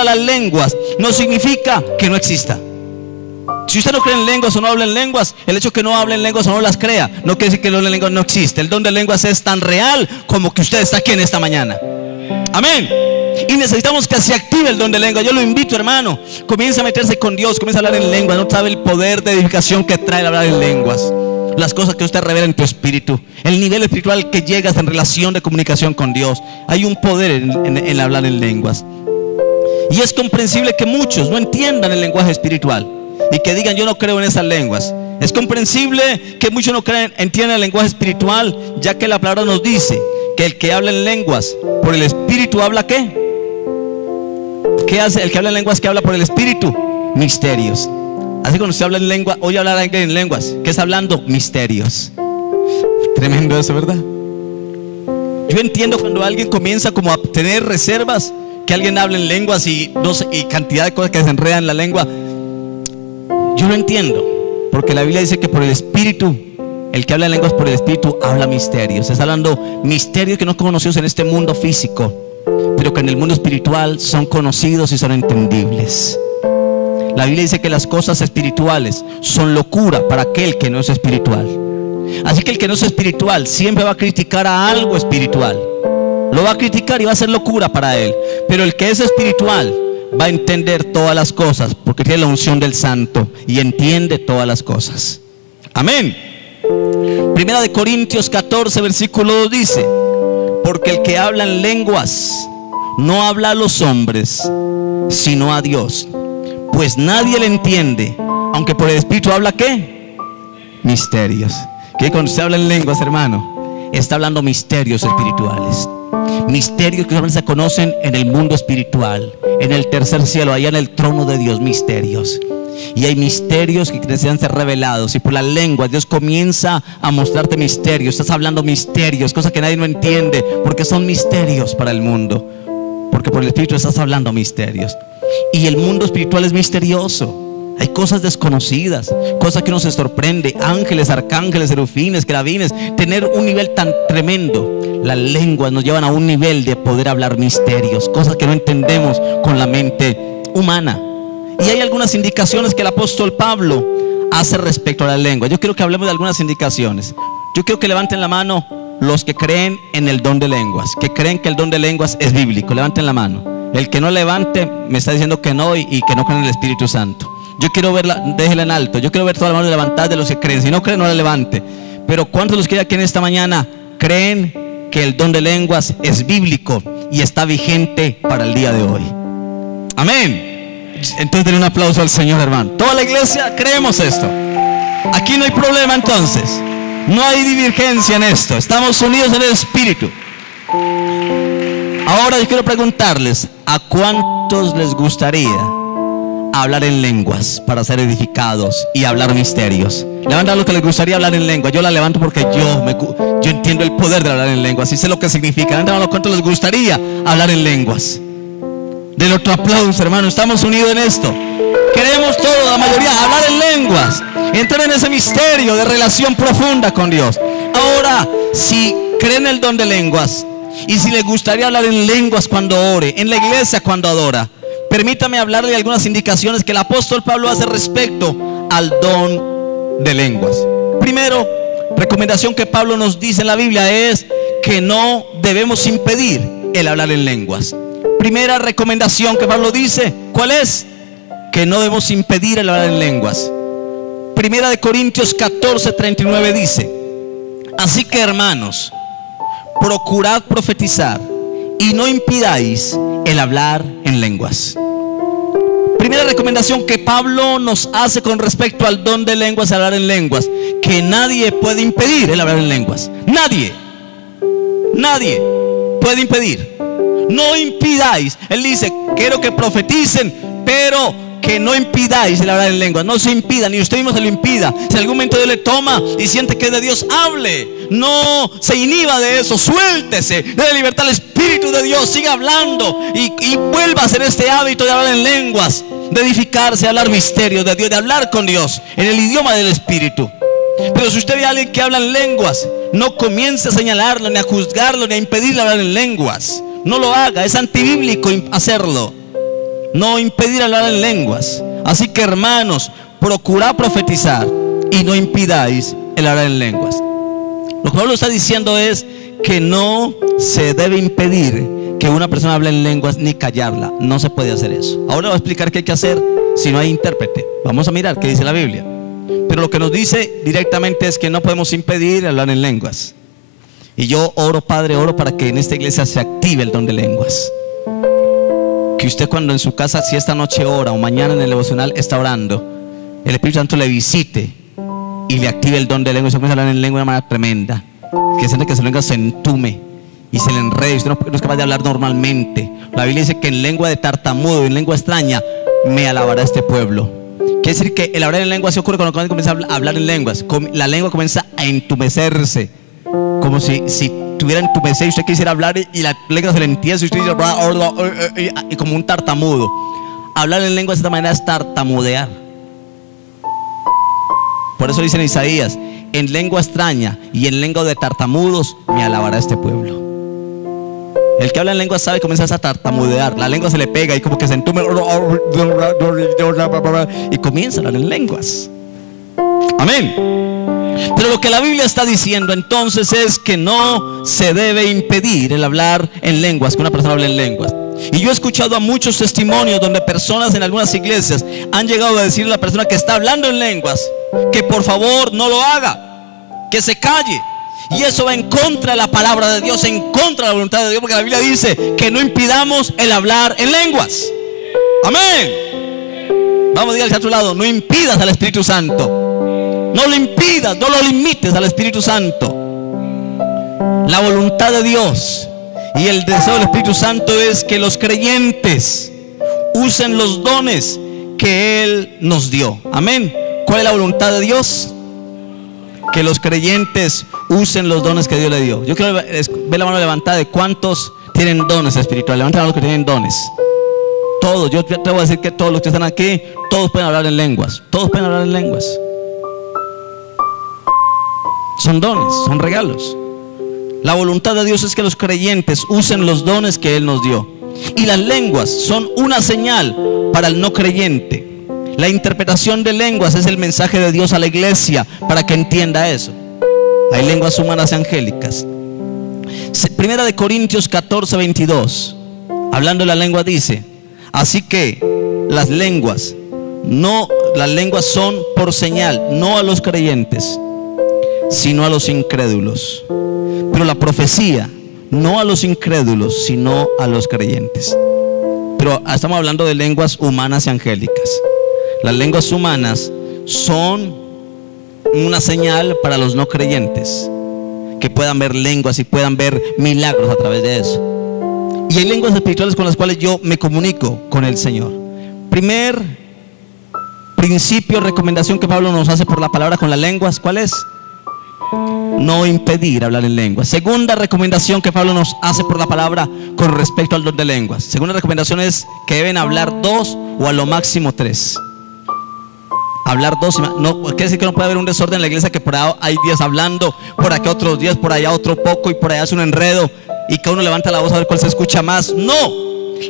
entienda las lenguas no significa que no exista. Si usted no cree en lenguas o no habla en lenguas, el hecho que no hable en lenguas o no las crea no quiere decir que el don de lenguas no existe. El don de lenguas es tan real como que usted está aquí en esta mañana. Amén. Y necesitamos que se active el don de lengua. Yo lo invito, hermano, comienza a meterse con Dios, comienza a hablar en lenguas. No sabe el poder de edificación que trae el hablar en lenguas. Las cosas que usted revela en tu espíritu, el nivel espiritual que llegas en relación de comunicación con Dios. Hay un poder en hablar en lenguas. Y es comprensible que muchos no entiendan el lenguaje espiritual y que digan: yo no creo en esas lenguas. Es comprensible que muchos no entiendan el lenguaje espiritual, ya que la palabra nos dice que el que habla en lenguas por el espíritu habla ¿qué? ¿Qué hace el que habla en lenguas? Que habla por el espíritu, misterios. Así cuando usted habla en lengua, oye hablar a alguien en lenguas, ¿qué está hablando? Misterios. Tremendo eso, ¿verdad? Yo entiendo cuando alguien comienza como a tener reservas, que alguien habla en lenguas y cantidad de cosas que se enredan en la lengua. Yo lo entiendo, porque la Biblia dice que por el espíritu, el que habla en lenguas por el espíritu habla misterios. Está hablando misterios que no conocidos en este mundo físico, pero que en el mundo espiritual son conocidos y son entendibles. La Biblia dice que las cosas espirituales son locura para aquel que no es espiritual. Así que el que no es espiritual siempre va a criticar a algo espiritual. Lo va a criticar y va a ser locura para él. Pero el que es espiritual va a entender todas las cosas, porque tiene la unción del Santo y entiende todas las cosas. Amén. Primera de Corintios 14 versículo 2 dice: porque el que habla en lenguas no habla a los hombres, sino a Dios, pues nadie le entiende, aunque por el espíritu habla ¿qué? Misterios. Que cuando usted habla en lenguas, hermano, está hablando misterios espirituales. Misterios que solamente se conocen en el mundo espiritual, en el tercer cielo, allá en el trono de Dios. Misterios. Y hay misterios que necesitan ser revelados, y por la lengua Dios comienza a mostrarte misterios. Estás hablando misterios, cosas que nadie no entiende, porque son misterios para el mundo, porque por el espíritu estás hablando misterios. Y el mundo espiritual es misterioso. Hay cosas desconocidas, cosas que uno se sorprende. Ángeles, arcángeles, serafines, querubines. Tener un nivel tan tremendo. Las lenguas nos llevan a un nivel de poder hablar misterios, cosas que no entendemos con la mente humana. Y hay algunas indicaciones que el apóstol Pablo hace respecto a la lengua. Yo quiero que hablemos de algunas indicaciones. Yo quiero que levanten la mano los que creen en el don de lenguas, que creen que el don de lenguas es bíblico. Levanten la mano. El que no levante me está diciendo que no, y que no creen en el Espíritu Santo. Yo quiero verla, déjela en alto. Yo quiero ver todas las manos levantadas de los que creen. Si no creen, no la levante. Pero ¿cuántos de los que hay aquí en esta mañana creen que el don de lenguas es bíblico y está vigente para el día de hoy? Amén. Entonces denle un aplauso al Señor, hermano. Toda la iglesia creemos esto. Aquí no hay problema entonces. No hay divergencia en esto. Estamos unidos en el Espíritu. Ahora yo quiero preguntarles: ¿a cuántos les gustaría hablar en lenguas para ser edificados y hablar misterios? Levanten lo que les gustaría hablar en lengua. Yo la levanto porque yo entiendo el poder de hablar en lenguas y sé lo que significa. Levanten lo cuánto les gustaría hablar en lenguas. Del otro aplauso, hermano. Estamos unidos en esto. Queremos todos, la mayoría, hablar en lenguas, entrar en ese misterio de relación profunda con Dios. Ahora, si creen el don de lenguas y si les gustaría hablar en lenguas cuando ore, en la iglesia cuando adora, permítame hablarle de algunas indicaciones que el apóstol Pablo hace respecto al don de lenguas. Primero, recomendación que Pablo nos dice en la Biblia es que no debemos impedir el hablar en lenguas. Primera recomendación que Pablo dice, ¿cuál es? Que no debemos impedir el hablar en lenguas. Primera de Corintios 14, 39 dice: así que, hermanos, procurad profetizar y no impidáis el hablar en lenguas. Primera recomendación que Pablo nos hace con respecto al don de lenguas, hablar en lenguas: que nadie puede impedir el hablar en lenguas. Nadie puede impedir. No impidáis. Él dice: quiero que profeticen, pero que no impidáis el hablar en lenguas. No se impida, ni usted mismo se lo impida. Si en algún momento Dios le toma y siente que es de Dios, hable. No se inhiba de eso, suéltese, déle libertad al Espíritu de Dios. Siga hablando y vuelva a hacer este hábito de hablar en lenguas, de edificarse, de hablar misterios de Dios, de hablar con Dios en el idioma del Espíritu. Pero si usted ve a alguien que habla en lenguas, no comience a señalarlo, ni a juzgarlo, ni a impedirle hablar en lenguas. No lo haga, es antibíblico hacerlo. no impedir hablar en lenguas. Así que, hermanos, procurad profetizar y no impidáis el hablar en lenguas. Lo que Pablo está diciendo es que no se debe impedir que una persona hable en lenguas ni callarla. No se puede hacer eso. Ahora voy a explicar qué hay que hacer si no hay intérprete. Vamos a mirar qué dice la Biblia. Pero lo que nos dice directamente es que no podemos impedir hablar en lenguas. Y yo oro, Padre, oro para que en esta iglesia se active el don de lenguas. Que usted, cuando en su casa, si esta noche ora o mañana en el devocional está orando, el Espíritu Santo le visite y le active el don de lengua y se comienza a hablar en lengua de una manera tremenda. Que siente que su lengua se entume y se le enrede. Usted no es capaz de hablar normalmente. La Biblia dice que en lengua de tartamudo, en lengua extraña, me alabará este pueblo. Quiere decir que el hablar en lengua se ocurre cuando comienza a hablar en lenguas. La lengua comienza a entumecerse, como si tuviera entumecido y usted quisiera hablar y la lengua se le entiende y usted dice y como un tartamudo. Hablar en lengua de esta manera es tartamudear. Por eso dice en Isaías: en lengua extraña y en lengua de tartamudos me alabará este pueblo. El que habla en lengua sabe, comienza a tartamudear, la lengua se le pega y como que se entume y comienza a hablar en lenguas. Amén. Pero lo que la Biblia está diciendo entonces es que no se debe impedir el hablar en lenguas, que una persona hable en lenguas. Y yo he escuchado a muchos testimonios donde personas en algunas iglesias han llegado a decirle a la persona que está hablando en lenguas que por favor no lo haga, que se calle. Y eso va en contra de la palabra de Dios, en contra de la voluntad de Dios, porque la Biblia dice que no impidamos el hablar en lenguas. Amén. Vamos a decir al otro lado: no impidas al Espíritu Santo. No lo impidas, no lo limites al Espíritu Santo. La voluntad de Dios y el deseo del Espíritu Santo es que los creyentes usen los dones que Él nos dio. Amén. ¿Cuál es la voluntad de Dios? Que los creyentes usen los dones que Dios le dio. Yo quiero ver la mano levantada de cuántos tienen dones espirituales. Levanten la mano los que tienen dones. Todos. Yo te voy a decir que todos los que están aquí, todos pueden hablar en lenguas. Todos pueden hablar en lenguas. Son dones, son regalos. La voluntad de Dios es que los creyentes usen los dones que Él nos dio. Y las lenguas son una señal para el no creyente. La interpretación de lenguas es el mensaje de Dios a la iglesia para que entienda eso. Hay lenguas humanas y angélicas. Primera de Corintios 14:22, hablando de la lengua, dice: así que las lenguas son por señal, no a los creyentes, sino a los incrédulos. Pero la profecía, no a los incrédulos, sino a los creyentes. Pero estamos hablando de lenguas humanas y angélicas. Las lenguas humanas son una señal para los no creyentes, que puedan ver lenguas y puedan ver milagros a través de eso. Y hay lenguas espirituales con las cuales yo me comunico con el Señor. Primer principio, recomendación que Pablo nos hace por la palabra con las lenguas, ¿cuál es? No impedir hablar en lenguas. Segunda recomendación que Pablo nos hace por la palabra con respecto al don de lenguas. Segunda recomendación es que deben hablar 2 o a lo máximo 3. Hablar 2, no quiere decir que no puede haber un desorden en la iglesia, que por allá hay días hablando, por acá otros días, por allá otro poco y por allá es un enredo y cada uno levanta la voz a ver cuál se escucha más. No,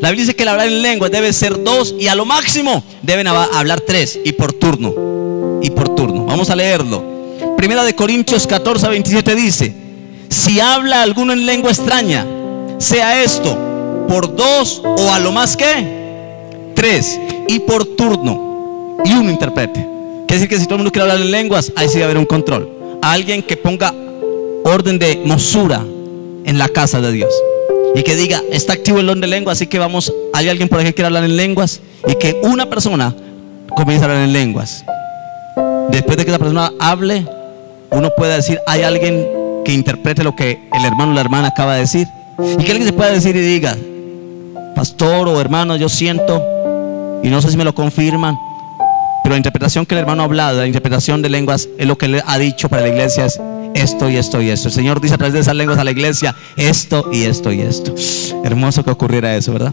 la Biblia dice que el hablar en lenguas debe ser 2 y a lo máximo deben hablar 3 y por turno. Vamos a leerlo. Primera de Corintios 14:27 dice: si habla alguno en lengua extraña, sea esto por 2 o a lo más que 3 y por turno, y uno interprete. Quiere decir que si todo el mundo quiere hablar en lenguas, ahí sí debe haber un control. Alguien que ponga orden de mosura en la casa de Dios y que diga: está activo el don de lengua, así que vamos, hay alguien por aquí que quiere hablar en lenguas, y que una persona comience a hablar en lenguas. Después de que esa persona hable, uno puede decir: hay alguien que interprete lo que el hermano o la hermana acaba de decir, y que alguien se pueda decir y diga: pastor o hermano, yo siento, y no sé si me lo confirman, pero la interpretación que el hermano ha hablado, la interpretación de lenguas, es lo que él ha dicho para la iglesia, es esto y esto y esto. El Señor dice a través de esas lenguas a la iglesia esto y esto y esto. Hermoso que ocurriera eso, ¿verdad?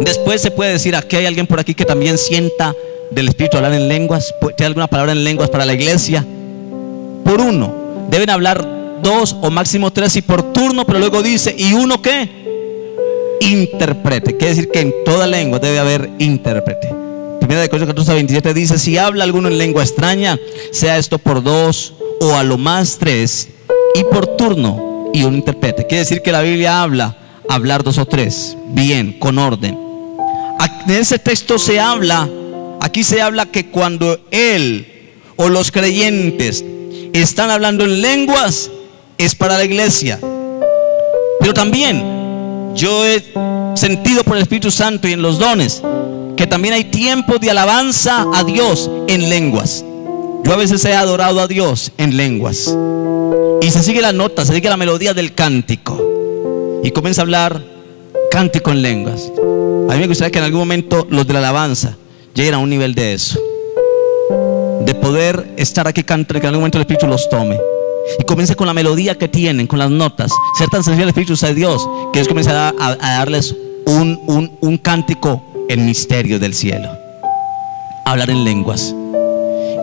Después se puede decir: aquí hay alguien por aquí que también sienta del Espíritu hablar en lenguas. ¿Tiene alguna palabra en lenguas para la iglesia? Por uno, deben hablar 2 o máximo 3 y por turno, pero luego dice: ¿y uno qué? intérprete. Quiere decir que en toda lengua debe haber intérprete. Primera de Corintios 14:27 dice: si habla alguno en lengua extraña, sea esto por 2 o a lo más 3, y por turno, y un intérprete. Quiere decir que la Biblia habla hablar 2 o 3, bien, con orden. En ese texto aquí se habla que cuando él o los creyentes están hablando en lenguas, es para la iglesia. Pero también yo he sentido por el Espíritu Santo y en los dones que también hay tiempos de alabanza a Dios en lenguas. Yo a veces he adorado a Dios en lenguas, y se sigue la nota, se sigue la melodía del cántico, y comienza a hablar cántico en lenguas. A mí me gustaría que en algún momento los de la alabanza lleguen a un nivel de eso, de poder estar aquí cantando, que en algún momento el Espíritu los tome y comience con la melodía que tienen, con las notas, ser tan sencillo al Espíritu de Dios, que Dios comience a darles un cántico en misterio del cielo, hablar en lenguas.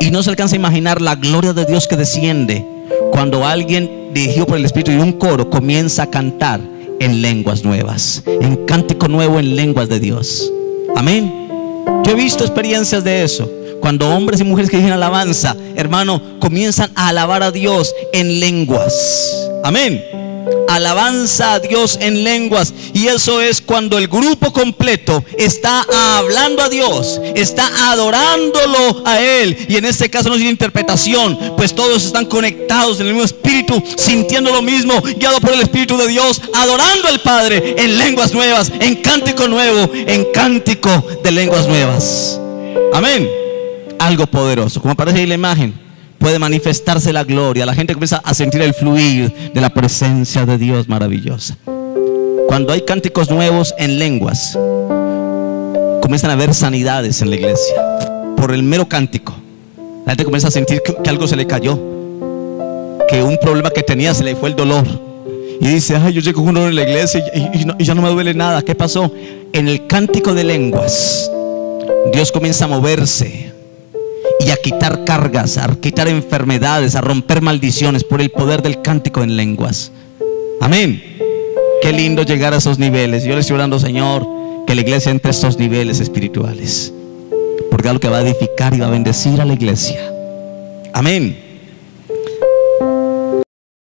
Y no se alcanza a imaginar la gloria de Dios que desciende cuando alguien dirigido por el Espíritu y un coro comienza a cantar en lenguas nuevas, en cántico nuevo en lenguas de Dios. Amén. Yo he visto experiencias de eso, cuando hombres y mujeres que dirigen alabanza, hermano, comienzan a alabar a Dios en lenguas. Amén. Alabanza a Dios en lenguas. Y eso es cuando el grupo completo está hablando a Dios, está adorándolo a Él. Y en este caso no es interpretación, pues todos están conectados en el mismo espíritu, sintiendo lo mismo, guiado por el Espíritu de Dios, adorando al Padre en lenguas nuevas, en cántico nuevo, en cántico de lenguas nuevas. Amén. Algo poderoso, como aparece ahí la imagen. Puede manifestarse la gloria. La gente comienza a sentir el fluir de la presencia de Dios maravillosa. Cuando hay cánticos nuevos en lenguas, comienzan a haber sanidades en la iglesia por el mero cántico. La gente comienza a sentir que algo se le cayó, que un problema que tenía se le fue el dolor, y dice: ay, yo llego con un dolor en la iglesia y ya no me duele nada. ¿Qué pasó? En el cántico de lenguas, Dios comienza a moverse y a quitar cargas, a quitar enfermedades, a romper maldiciones por el poder del cántico en lenguas. Amén. Qué lindo llegar a esos niveles. Yo le estoy orando, Señor, que la iglesia entre a estos niveles espirituales, porque es lo que va a edificar y va a bendecir a la iglesia. Amén.